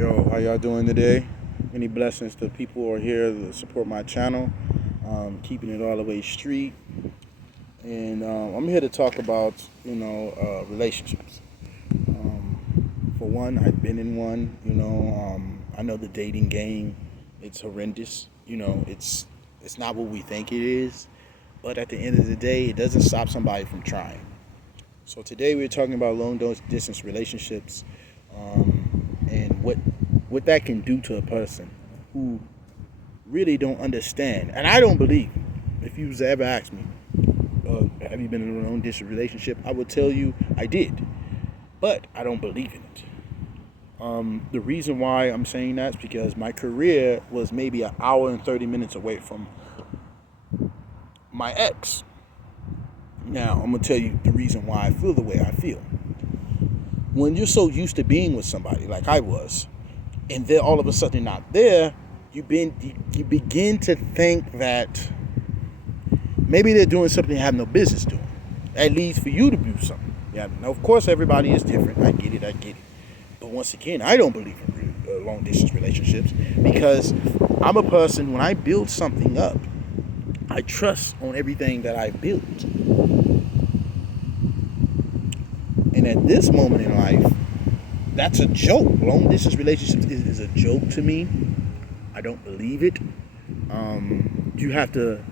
Yo, how y'all doing today? Many blessings to people who are here to support my channel, keeping it all the way street. And I'm here to talk about, relationships. For one, I've been in one. I know the dating game. It's horrendous. It's not what we think it is. But at the end of the day, it doesn't stop somebody from trying. So today we're talking about long distance relationships, and what that can do to a person who really don't understand. And I don't believe. If you was to ever ask me, have you been in a long distance relationship? I would tell you I did, but I don't believe in it. The reason why I'm saying that is because my career was maybe an hour and 30 minutes away from my ex. Now, I'm going to tell you the reason why I feel the way I feel. When you're so used to being with somebody like I was, and they're all of a sudden not there, you begin to think that maybe they're doing something they have no business doing. That leads for you to do something. Yeah, now, of course, everybody is different. I get it. But once again, I don't believe in long distance relationships because I'm a person, when I build something up, I trust on everything that I built. And at this moment in life, that's a joke. Long distance relationships is a joke to me. I don't believe it. You have to,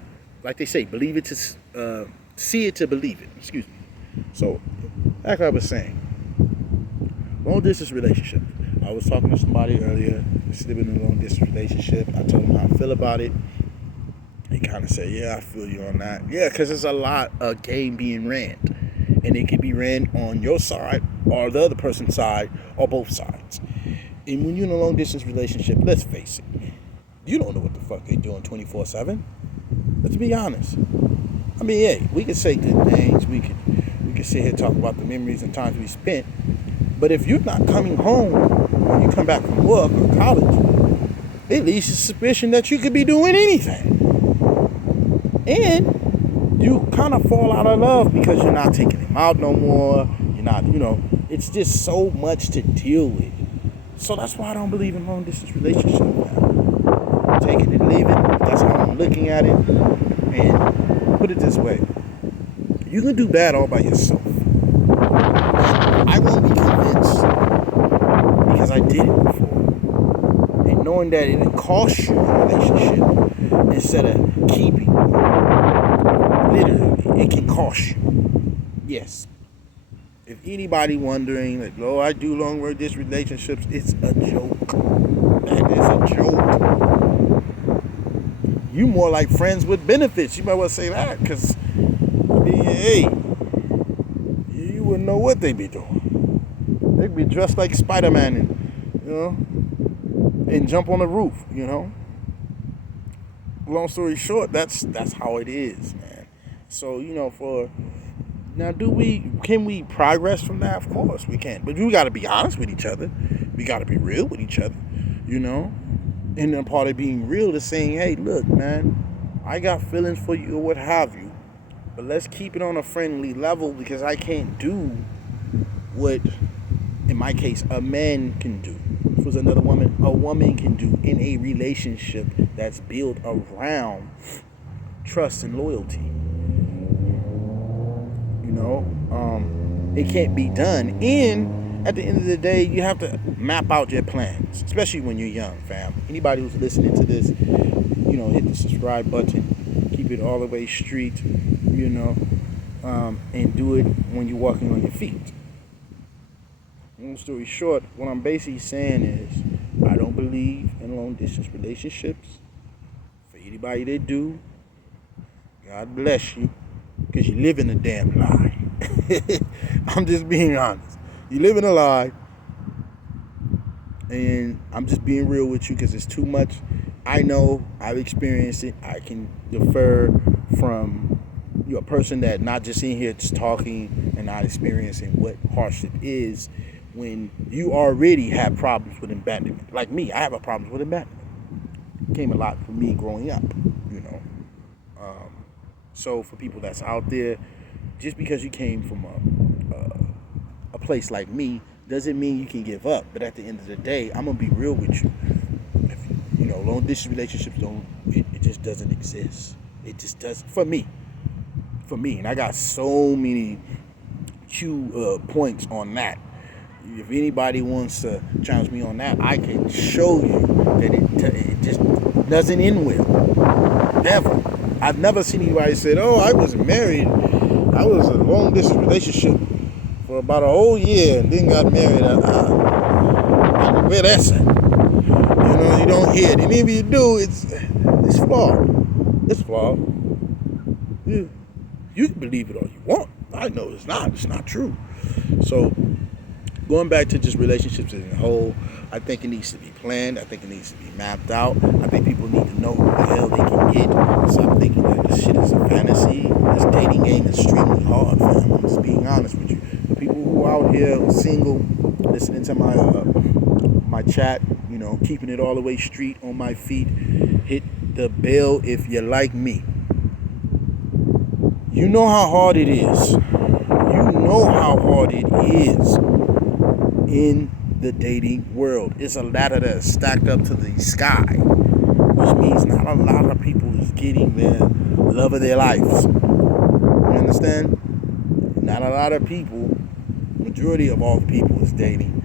like they say, believe it to see it to believe it. Excuse me. So, like I was saying, long distance relationship. I was talking to somebody earlier, living in a long distance relationship. I told him how I feel about it. He kind of said, "Yeah, I feel you on that." Yeah, because there's a lot of game being ran, and it can be ran on your side or the other person's side or both sides. And when you're in a long distance relationship, let's face it, you don't know what the fuck they're doing 24/7. Let's be honest. I mean, hey, we can say good things. We can sit here and talk about the memories and times we spent. But if you're not coming home when you come back from work or college, it leads to suspicion that you could be doing anything. And you kind of fall out of love because you're not taking him out no more. You're not, it's just so much to deal with. So that's why I don't believe in long distance relationships now. Taking it and leaving, that's how I'm looking at it. And put it this way, you can do bad all by yourself. I won't be convinced because I did it before. And knowing that it costs you a relationship instead of keeping you, literally, it can cost you. Yes. If anybody wondering, like, oh, I do long distance relationships, it's a joke. That is a joke. You more like friends with benefits. You might well say that, because, hey, you wouldn't know what they be doing. They'd be dressed like Spider-Man and jump on the roof, Long story short, that's how it is, man. So, can we progress from that? Of course we can. But we got to be honest with each other. We got to be real with each other, And then part of being real is saying, hey, look, man, I got feelings for you or what have you. But let's keep it on a friendly level because I can't do what, in my case, a man can do. If it was another woman, a woman can do in a relationship that's built around trust and loyalty. It can't be done. And at the end of the day, you have to map out your plans, especially when you're young, fam. Anybody who's listening to this, hit the subscribe button, keep it all the way street, and do it when you're walking on your feet. Long story short, what I'm basically saying is I don't believe in long distance relationships. For anybody that do, God bless you, because you live in a damn lie. I'm just being honest. You live in a lie, and I'm just being real with you because it's too much. I know I've experienced it. I can defer from a person that not just in here just talking and not experiencing what hardship is when you already have problems with abandonment. Like me, I have a problem with abandonment. It came a lot for me growing up, So for people that's out there, just because you came from a place like me doesn't mean you can give up. But at the end of the day, I'm gonna be real with you. If, long distance relationships don't. It just doesn't exist. It just does for me. For me, and I got so many points on that. If anybody wants to challenge me on that, I can show you that it just doesn't end well. Never. I've never seen anybody say, "Oh, I was married. I was in a long distance relationship for about a whole year and then got married." Where that's at? You don't hear it. And if you do, it's flawed. It's flawed. You can believe it all you want. I know it's not. It's not true. So going back to just relationships as a whole, I think it needs to be planned. I think it needs to be mapped out. I think people need to know what the hell they can get. Stop thinking that this shit is a fantasy. This dating game is extremely hard, fam. I'm just being honest with you. The people who are out here single, listening to my chat, keeping it all the way street on my feet, hit the bell if you're like me. You know how hard it is. You know how hard it is in the dating world. It's a ladder that's stacked up to the sky, which means not a lot of people is getting their love of their lives. You understand? Not a lot of people, majority of all the people is dating,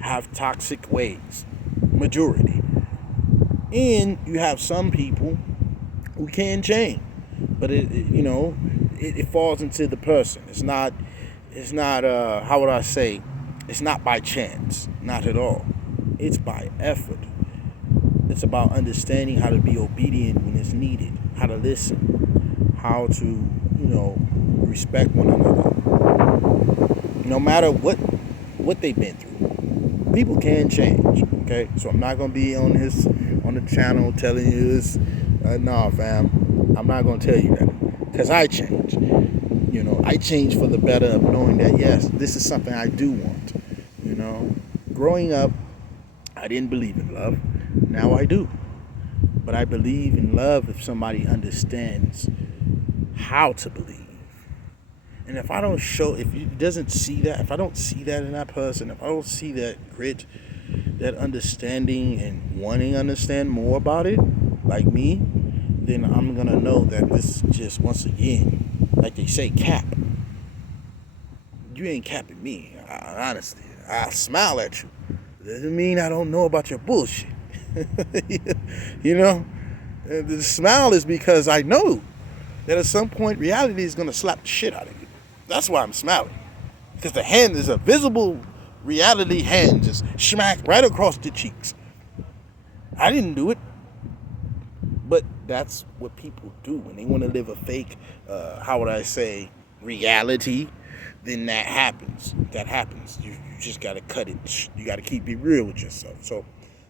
have toxic ways. Majority. And you have some people who can change, but it falls into the person. It's not how would I say, it's not by chance, not at all. It's by effort. It's about understanding how to be obedient when it's needed, how to listen, how to respect one another, no matter what they've been through. People can change. Okay, so I'm not gonna be on the channel telling you this. Nah, fam, I'm not gonna tell you that, because I change. I change for the better of knowing that yes, this is something I do want. Growing up, I didn't believe in love. Now I do, but I believe in love if somebody understands how to believe. And if I don't if it doesn't see that, if I don't see that in that person, if I don't see that grit, that understanding and wanting to understand more about it, like me, then I'm going to know that this is just, once again, like they say, cap. You ain't capping me, honestly. I smile at you. Doesn't mean I don't know about your bullshit. The smile is because I know that at some point reality is going to slap the shit out of you. That's why I'm smiling. Because the hand is a visible reality hand just smacked right across the cheeks. I didn't do it. But that's what people do when they want to live a fake, reality. Then that happens. You just got to cut it. You got to keep it real with yourself. So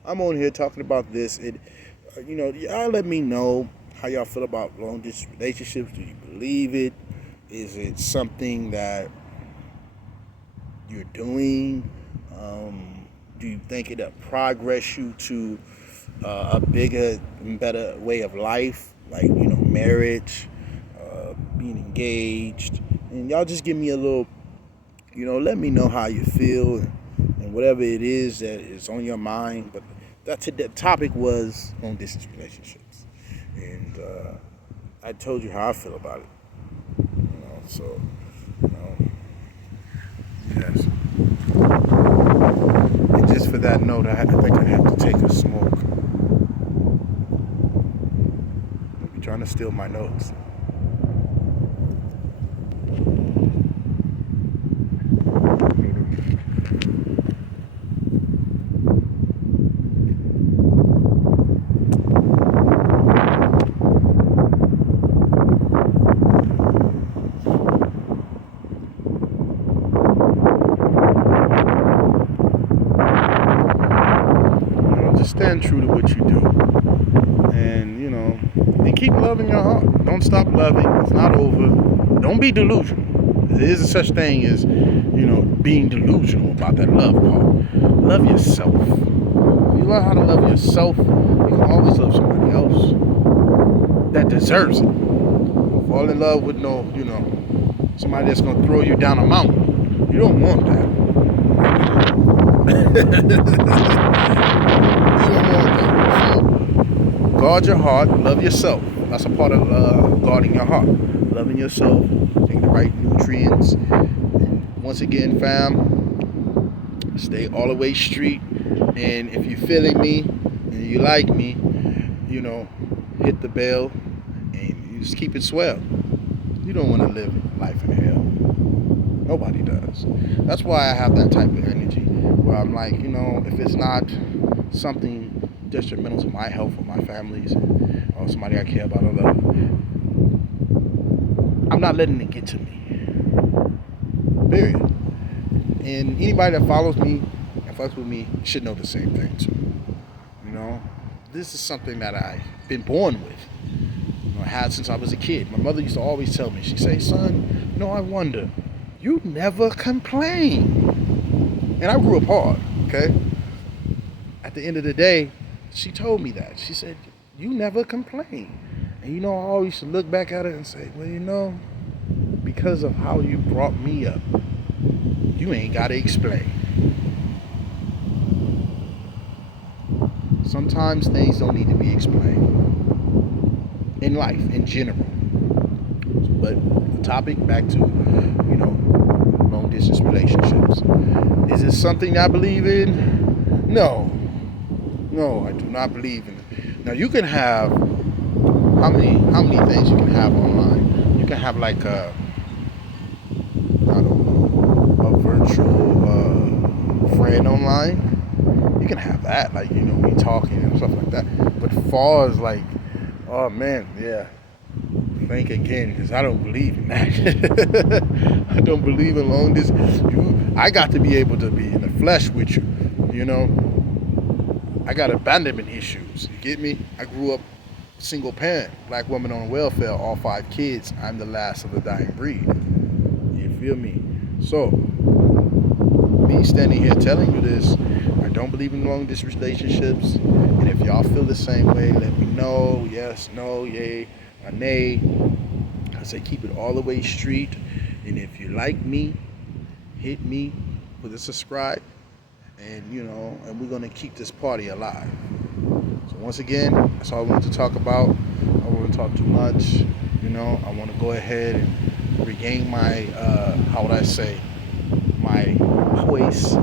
I'm on here talking about this. Y'all let me know how y'all feel about long distance relationships. Do you believe it? Is it something that you're doing? Do you think it'll progress you to a bigger and better way of life, like marriage, being engaged? And y'all just give me a little, let me know how you feel and whatever it is that is on your mind. But the topic was long distance relationships, and I told you how I feel about it. So yes. And just for that note, I think I have to take a smoke. You're trying to steal my notes. Stand true to what you do, and keep loving your heart. Don't stop loving. It's not over. Don't be delusional. There is a such thing as being delusional about that love part. Love yourself. If you learn how to love yourself, you can always love somebody else that deserves it. Fall in love with somebody that's gonna throw you down a mountain. You don't want that. You don't want that. So guard your heart, love yourself. That's a part of guarding your heart. Loving yourself, taking the right nutrients. And once again, fam, stay all the way street. And if you're feeling me and you like me, you know, hit the bell and you just keep it swell. You don't want to live life in hell. Nobody does. That's why I have that type of energy where I'm like, if it's not something detrimental to my health or my family's or somebody I care about or love, I'm not letting it get to me. Period. And anybody that follows me and fucks with me should know the same thing too. This is something that I've been born with. I had since I was a kid. My mother used to always tell me, she'd say, son, I wonder, you never complain. And I grew up hard, okay? At the end of the day, she told me that. She said, you never complain. And I always used to look back at it and say, well, because of how you brought me up, you ain't got to explain. Sometimes things don't need to be explained. In life, in general. But the topic, back to, long distance relationships. Is it something I believe in? No. No, I do not believe in it. Now you can have how many things you can have online? You can have like a virtual friend online. You can have that, like, we talking and stuff like that. But far as like, oh man, yeah. Think again, because I don't believe in that. I don't believe in long distance. I got to be able to be in the flesh with you. I got abandonment issues. You get me? I grew up single parent, black woman on welfare, all 5 kids. I'm the last of the dying breed. You feel me? So, me standing here telling you this, I don't believe in long distance relationships. And if y'all feel the same way, let me know. Yes, no, yay, or nay. I say keep it all the way street. And if you like me, hit me with a subscribe. And and we're gonna keep this party alive. So once again, that's all I wanted to talk about. I don't want to talk too much. I want to go ahead and regain my my voice